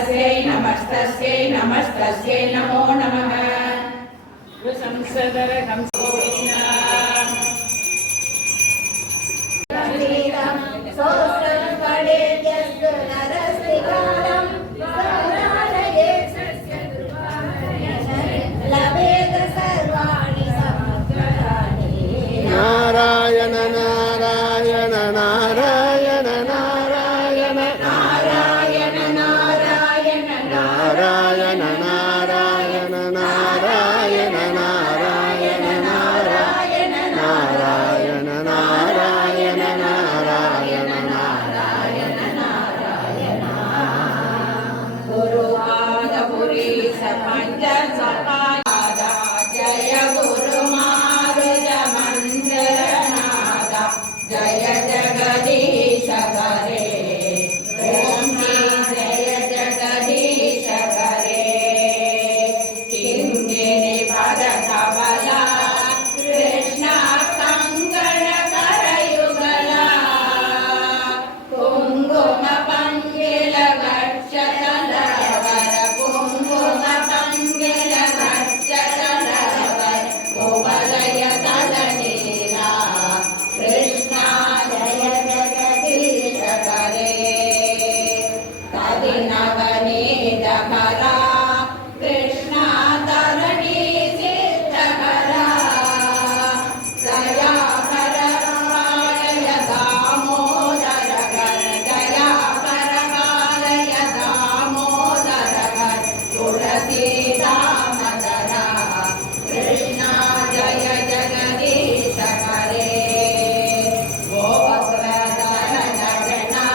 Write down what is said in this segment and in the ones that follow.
नमस्तस्यै नमस्तस्यै नमो नमः संसदर नारायण नारायण नारायण नारायण नारायण नारायण नारायण नारायण नारायण नारायण नारायण नारायण नारायण नारायण नारायण नारायण गुरुपादपुरी पंच सपाद जय गुरु मारुज मंदिरनाद जय जगदीश करे ओम श्री जय जगदीश करे किंगिनी भरतबला कृष्ण कंगण करयुगला कुंकुम पंगिल गक्षतलवर कुंकुम पंगिल गक्षतलवर गोवलय तलनीला कृष्ण जय जगदीश करे तदिनवनीत करा कृष्ण तरणि सिद्धकरा दया करवालय दामोदर कर दया करवालय दामोदर कर तुलसी दामोदरा कृष्ण जय जगदीश करे गोवर्धन जना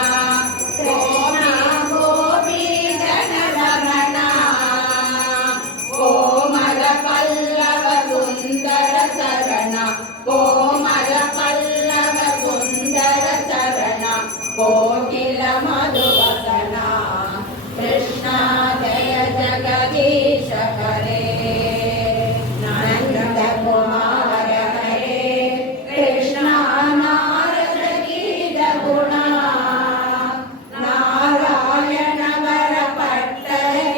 गोमी गोपी जनगणना कोमल पल्लव सुंदर चरण कोमल पल्लव सुंदर चरण कोकिल मधुवदना कृष्ण जय जगदीश करे नंद कुमार हरे कृष्ण नारद गीत गुणा नारायण वर पट्टरे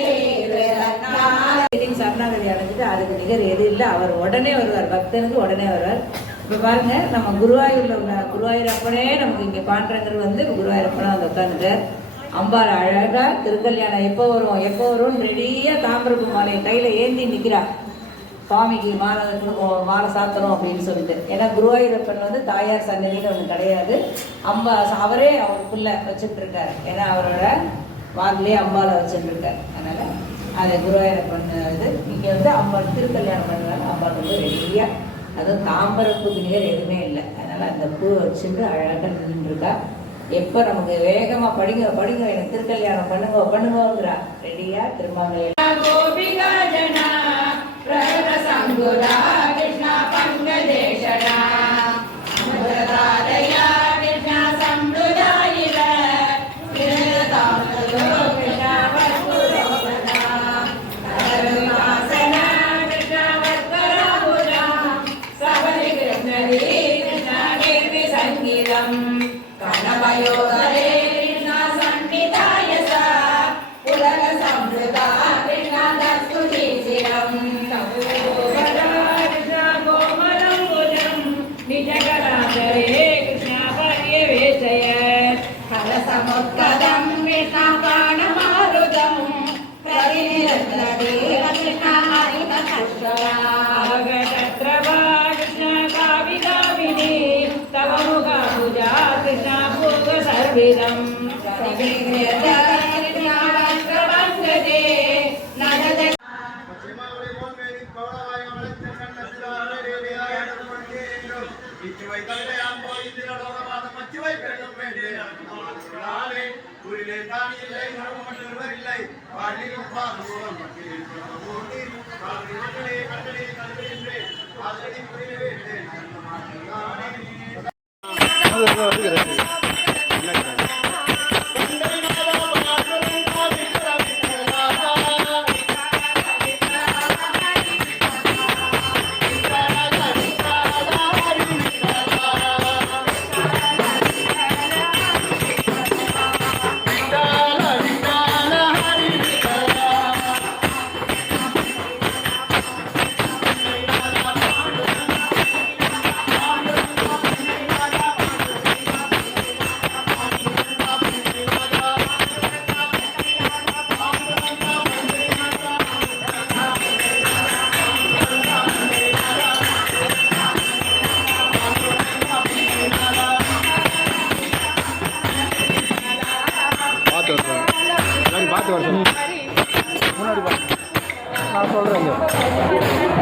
சரணாகதி அடைஞ்சிட்டு அதுக்கு நிகர் எது இல்லை. அவர் உடனே வருவார், பக்தனுக்கு உடனே வருவார். இப்போ பாருங்க, நம்ம குருவாயூர்ல உள்ள குருவாயூரப்பனே நமக்கு இங்கே பாண்டரங்கர் வந்து குருவாயூரப்பனா வந்து உட்காந்துட்டார். அம்பாள் அழகா திருக்கல்யாணம் எப்போ வரும் ரெடியா தாம்பரப்பு மாலையை கையில ஏந்தி நிற்கிறா. சுவாமிக்கு மாலை சாத்தணும் அப்படின்னு சொல்லிட்டு. ஏன்னா குருவாயூரப்பன் வந்து தாயார் சன்னதின்னு ஒன்று கிடையாது. அவரே அவருக்குள்ள வச்சுட்டு இருக்காரு. ஏன்னா அவரோட வாக்கிலே அம்பாவை வச்சுட்டு இருக்காரு. அதனால அதை குருவாயூரப்பன் இது இங்கே வந்து அம்பாள் திருக்கல்யாணம் பண்ணுறாங்க. அம்பாள் வந்து ரெடியாக, அதுவும் தாம்பரப்புக்கு நிகர் எதுவுமே இல்லை. அதனால் அந்த பூவை வச்சுட்டு அழகாக நின்றுருக்கா. எப்போ நமக்கு வேகமாக படிங்க எனக்கு திருக்கல்யாணம் பண்ணுங்கங்கிறா. ரெடியாக திருமாங்கல்யம் கோபிகா ஜனா பிரகட சங்குரா கிருஷ்ண பங்கஜேஷனா அமரதாரயா கிருஷ்ண சம்பிரதாயில கிருஷ்ணதாமதோ கிருஷ்ண வர்க்குரோபனா கருணாசனா கிருஷ்ண வர்க்கராபுஜா சபரி கிருஷ்ணரி கிருஷ்ண நிர்வி சங்கீதம் கணவயோதரே கிருஷ்ண சன்னிதாயச உலக சம்பிரதா கிருஷ்ண தஸ்துதீசிரம் கிருஷ்ண கோமலம் புஜம் நிஜகராதரே கிருஷ்ண பர்யவேஷய கலசமுத்கதம் கிருஷ்ண பாணமாருதம் பிரதிநிரத்னதே கிருஷ்ண ஹரித கஷ்டரா தத்ரவா கிருஷ்ண காவிகாவினி தவ முக பூஜா கிருஷ்ண பூக சர்விதம் கிருஷ்ண வக்ரபங்கஜே நகத Hare ஃபஸ்ட்டு வர சொல்லுங்க. முன்னாடி பா, நான் சொல்கிறேன்.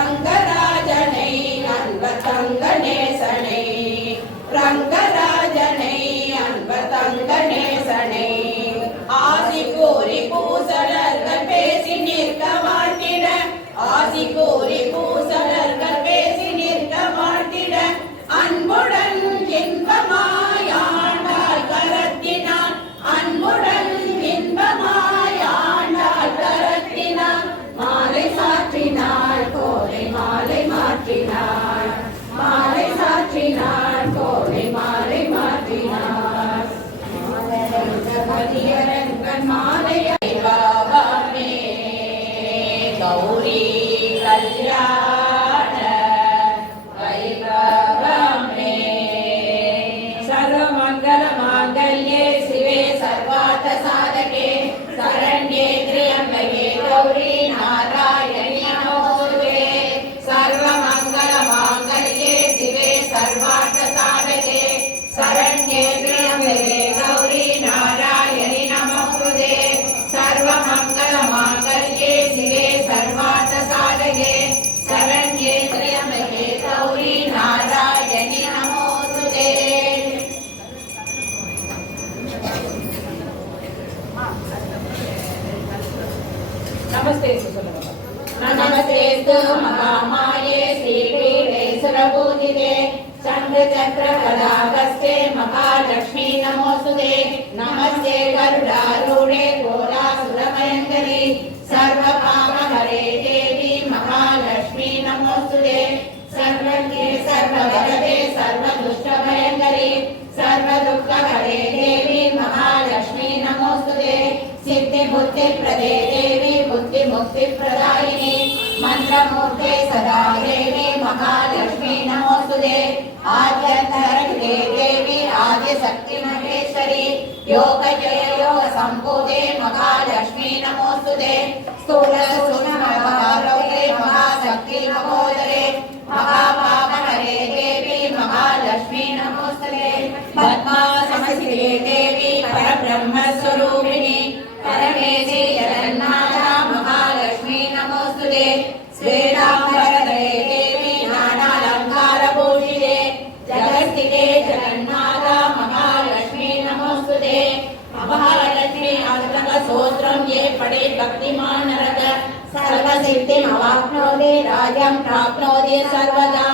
ரங்கராஜனை அன்ப தங்கநேசனை ரங்கராஜனை அன்ப தங்கநேசனை ஆசி கூறி பூசலர்கள் பேசி நிற்க மாட்டிட ஆசி கூறி பூசலர்கள் பேசி நிற்க மாட்டிட அன்புடன் இன்பமாய் ஆண்டாள் கரத்தினான் அன்புடன் இன்பமாய் ஆண்டாள் கரத்தினான் மாலை சாற்றினாள் கோலை மாலை மாற்றினாள் மாலை சாற்றினாள் கோலை மாலை மாற்றினாள் மதியரங்கன் மாலையை பாவமே கௌரி கல்யாண வைபவமே சர்வமங்கல மாங்கல்யே சிவே சர்வார்த்த சாதகே சரண்யே த்ரியம்பகே கௌரி நாராயணி நமோஸ்துதே சர்வமங்கல மாங்கல்யே சிவே சர்வார்த்த சாதகே சரண்யே த்ரியம்பகே கௌரி நாராயணி நமோஸ்துதே சர்வமங்கல மாங்கல்யே சிவே சர்வார்த்த சாதகே சரண்யே த்ரியம்பகே கௌரி நாராயணி நமோஸ்துதே. நமஸ்தே சொல்லுங்க. நமஸ்தேஸ்து மகாமாயே ஸ்ரீபீடே சுரபூதிதே சங்க சக்கர கதாகஸ்தே மகாலட்சுமி நமோஸ்துதே நமஸ்தே கருடாரூಢே கோலாசுரமயங்கரி சர்வகாமஹரே தேவி மகாலட்சுமி நமோஸ்துதே சர்வஜ்ஞே சர்வவரதே சர்வதுஷ்டபயங்கரி சர்வதுக்கஹரே தேவி மகாலட்சுமி நமோஸ்துதே सिद्धि बुद्धि प्रदे देवी बुद्धि मुक्ति प्रदायिनी मंत्रमूर्ते सदा देवी महालक्ष्मी नमोस्तुते आद्यन्तरहिते देवी आद्य शक्ति महेश्वरी योग जय योग संपूते महालक्ष्मी नमोस्तुते स्थूल सूक्ष्म महारौद्रे महाशक्ति महोदरे महापापहरे देवी महालक्ष्मी नमोस्तुते पद्मासनस्थिते देवी परब्रह्म स्वरूपिणी परमेशि जगन्माता महालक्ष्मी नमोस्तुते श्वेतांबरधरे देवी नानालंकारभूषिते जगत्स्थिते जगन्माता महालक्ष्मी नमोस्तुते महालक्ष्मी अष्टकस्तोत्रं ये पठे भक्तिमान् नरः सर्वसिद्धिमवाप्नोति राज्यं प्राप्नोति सर्वदा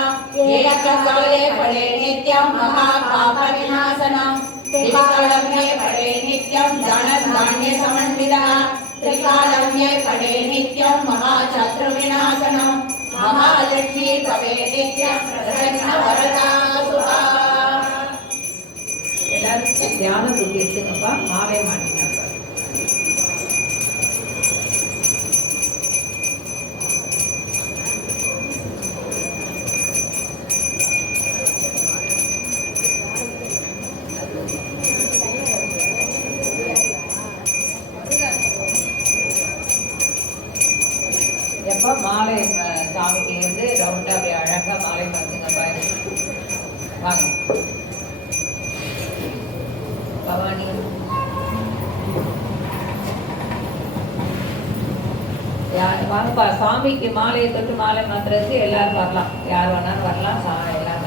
एककाले पठे नित्यं महापापविनाशनम् त्रिकालम्ये पठे नित्यं धनधान्य समन्वितः त्रिकालम्ये पठे नित्यं महाशत्रुविनाशनं महालक्ष्मी भवे नित्यं प्रसन्नवरदा सुभा. எல்லாரும் தியானம் தூக்கி எடுத்துங்கப்பா. மாலை மாட்டினாப்பா. எப்போ மாலை சாமிக்கு வந்து ரவுண்டாக அப்படி அழகாக மாலை பார்த்துங்கப்பா. வாங்க பவானி. வாங்கப்பா, சாமிக்கு மாலையை தொட்டு மாலை மாத்துறதுக்கு எல்லாரும் வரலாம். யார் வேணாலும் வரலாம். எல்லாம்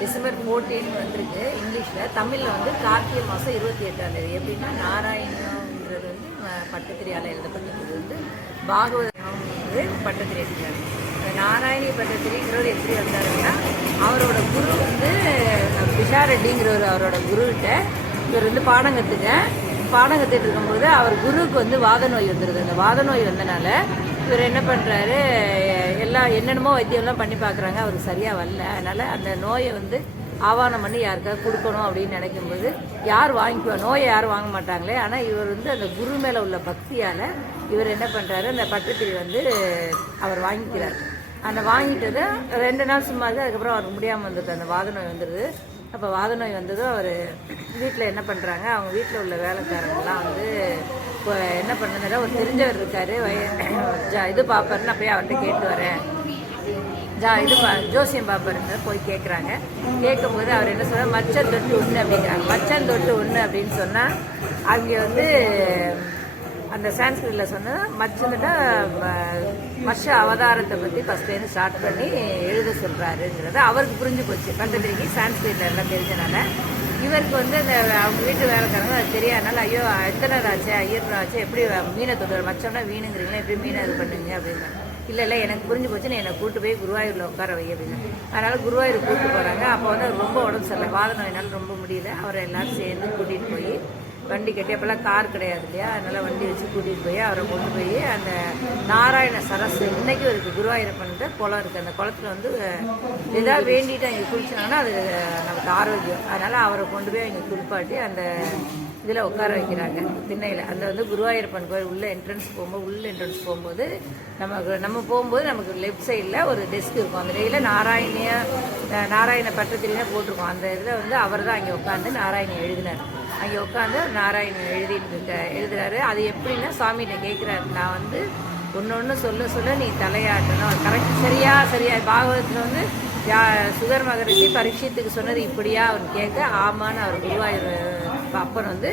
டிசம்பர் 14 வந்திருக்கு இங்கிலீஷில். தமிழில் வந்து கார்த்திகை மாதம் 28ஆம் தேதி. எப்படின்னா நாராயணம் நாராயணிங்கிறது வந்து பட்டத்திரியால் எழுதப்பட்டது வந்து பாகவதம் வந்து பட்டத்திரி எடுக்கிறார். நாராயணி பட்டத்திரிங்கிறது எப்படி வந்தாருன்னா அவரோட குரு வந்து பிஷாரெட்டிங்கிறவர் அவரோட குருக்கிட்ட இவர் வந்து பாடம் கற்றுட்டு இருக்கும்போது அவர் குருவுக்கு வந்து வாத நோய் வந்துடுது. அந்த வாத நோய் வந்தனால இவர் என்ன பண்ணுறாரு, என்னென்னமோ வைத்தியம்லாம் பண்ணி பார்க்குறாங்க, அவருக்கு சரியாக வரல. அதனால் அந்த நோயை வந்து ஆவானம் பண்ணி யாருக்காவது கொடுக்கணும் அப்படின்னு நினைக்கும்போது யார் வாங்கிக்குவா, நோயை யாரும் வாங்க மாட்டாங்களே. ஆனால் இவர் வந்து அந்த குரு மேலே உள்ள பக்தியால் இவர் என்ன பண்ணுறாரு, அந்த பட்டத்திரி வந்து அவர் வாங்கிக்கிறார். அந்த வாங்கிட்டது 2 நாள் சும்மா இருக்குது. அதுக்கப்புறம் அவருக்கு முடியாமல் வந்துடுது, அந்த வாத நோய் வந்துடுது. அப்போ வாத நோய் வந்ததும் அவர் வீட்டில் என்ன பண்ணுறாங்க, அவங்க வீட்டில் உள்ள வேலைக்காரங்கெல்லாம் வந்து இப்போ என்ன பண்ணுறதுனா ஒரு தெரிஞ்சவர் இருக்கார், இது பார்ப்பாரு, நான் போய் அவர்கிட்ட கேட்டு வரேன், ஜோசியம் பாப்பாருங்க போய் கேட்குறாங்க. கேட்கும்போது அவர் என்ன சொல்கிறார், மச்சம் தொட்டு ஒன்று அப்படிங்கிறாங்க. மச்சம் தொட்டு ஒன்று அப்படின்னு சொன்னால் அங்கே வந்து அந்த சான்ஸ்கிரிட்டில் சொன்னால் மச்சந்துட்டா மஷ அவதாரத்தை பற்றி ஃபஸ்ட்லேருந்து ஸ்டார்ட் பண்ணி எழுத சொல்கிறாருங்கிறது அவருக்கு புரிஞ்சு போச்சு. பட்டத்திரிக்கு சான்ஸ்கிரிட்டில் எல்லாம் தெரிஞ்சனால இவருக்கு வந்து அந்த அவங்க வீட்டு வேலைக்காரங்க அது தெரியாதனால, ஐயோ எத்தனை ஆச்சு, ஐயர் ஆச்சு, எப்படி மீனை தொட்டு மச்சம்னா வீணுங்கிறீங்களா, எப்படி மீனை இது பண்ணுங்க அப்படின்னு. இல்லை எனக்கு புரிஞ்சு போச்சு, நீ என்னை கூட்டு போய் குருவாயூரில் உட்கார வை அப்படின்னு. அதனால் குருவாயூர் கூப்பிட்டு போகிறாங்க. அப்போ வந்து ரொம்ப உடம்பு சரியில்லை, வாத நோயினால ரொம்ப முடியல. அவரை எல்லோரும் சேர்ந்து கூட்டிகிட்டு போய் வண்டி கட்டி, அப்போல்லாம் கார் கிடையாது இல்லையா, அதனால் வண்டி வச்சு கூட்டிகிட்டு போய் அவரை கொண்டு போய் அந்த நாராயண சரஸ் இன்றைக்கும் இருக்குது, குருவாயூரப்பன்ட்டு குளம் இருக்குது. அந்த குளத்தில் வந்து எதாவது வேண்டிட்டு அங்கே குளிச்சாங்கன்னா அது நமக்கு ஆரோக்கியம். அதனால் அவரை கொண்டு போய் அங்கே குளிப்பாட்டி அந்த இதில் உட்கார வைக்கிறாங்க திண்ணையில். அந்த வந்து குருவாயூரப்பன் கோயில் உள்ள என்ட்ரன்ஸ் போகும்போது நம்ம போகும்போது நமக்கு லெஃப்ட் சைடில் ஒரு டெஸ்க் இருக்கும். அந்த டெய்லியில் நாராயண பட்டத்திரினே போட்டிருக்கோம். அந்த இதில் வந்து அவர் தான் அங்கே உட்காந்து நாராயணி எழுதினார். அங்கே உட்காந்து நாராயணன் எழுதுறாரு. அது எப்படின்னா சுவாமிகிட்ட கேட்குறாரு, நான் வந்து ஒன்று சொல்ல நீ தலையாட்டணும், கரெக்ட் சரியா பாகவதத்தில் வந்து சுகர் மகரிஷி பரீட்சத்துக்கு சொன்னது இப்படியா அவர் கேட்க, ஆமான்னு அவர் குருவாயூர் அப்பன் வந்து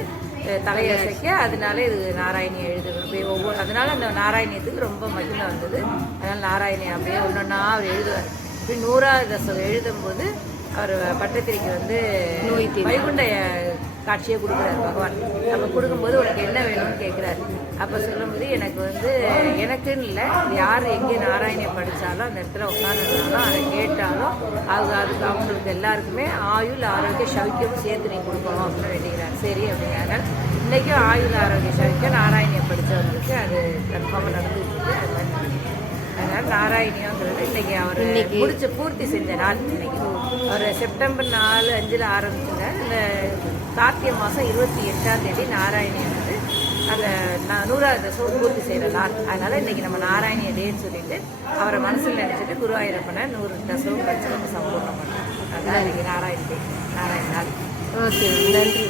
தலையசைக்க, அதனால இது நாராயணி எழுதுறது அதனால அந்த நாராயணியத்துக்கு ரொம்ப மகிமை வந்தது. அதனால் நாராயணி அப்படியே ஒன்றொன்னா அவர் எழுதுவார். இப்படி 100வது தசம் எழுதும்போது அவர் பட்டத்திரிக்கு வந்து வைகுண்ட காட்சியை கொடுக்குறாரு பகவான். நம்ம கொடுக்கும்போது உனக்கு என்ன வேணும்னு கேட்குறாரு. அப்போ சொல்லும்போது எனக்கு வந்து எனக்குன்னு இல்லை, யார் எங்கே நாராயணியை படித்தாலும் அந்த இடத்துல உட்காந்துருந்தாலும் அதை கேட்டாலும் அதுக்கு அவங்களுக்கு எல்லாருக்குமே ஆயுள் ஆரோக்கிய சௌக்கியமும் சேர்த்து நீ கொடுக்கணும் அப்படின்னு வேண்டிக்கிறார். சரி அப்படிங்கிறனால இன்றைக்கும் ஆயுள் ஆரோக்கிய சௌக்கியம் நாராயணியை படித்தவங்களுக்கு அது கன்ஃபார்மாக நடந்துட்டு இருக்கு. அதனால் நாராயணியங்கிறது இன்றைக்கி அவர் பூர்த்தி செஞ்ச நாள். இன்னைக்கு அவர் செப்டம்பர் 4, 5 ஆரம்பிச்சுங்க. இந்த கார்த்திகை மாதம் 28ஆம் தேதி நாராயணியை வந்து அந்த 100வது தசம் பூர்த்தி செய்கிற நாள். அதனால் இன்றைக்கி நம்ம நாராயணிய டேன்னு சொல்லிட்டு அவரை மனசில் நினச்சிட்டு குருவாயூரப்பனை 100 தசம் படித்து நம்ம சம்பூர்ணம் பண்ணோம். அதுதான் இன்றைக்கி நாராயண நாள். ஓகே, நன்றி.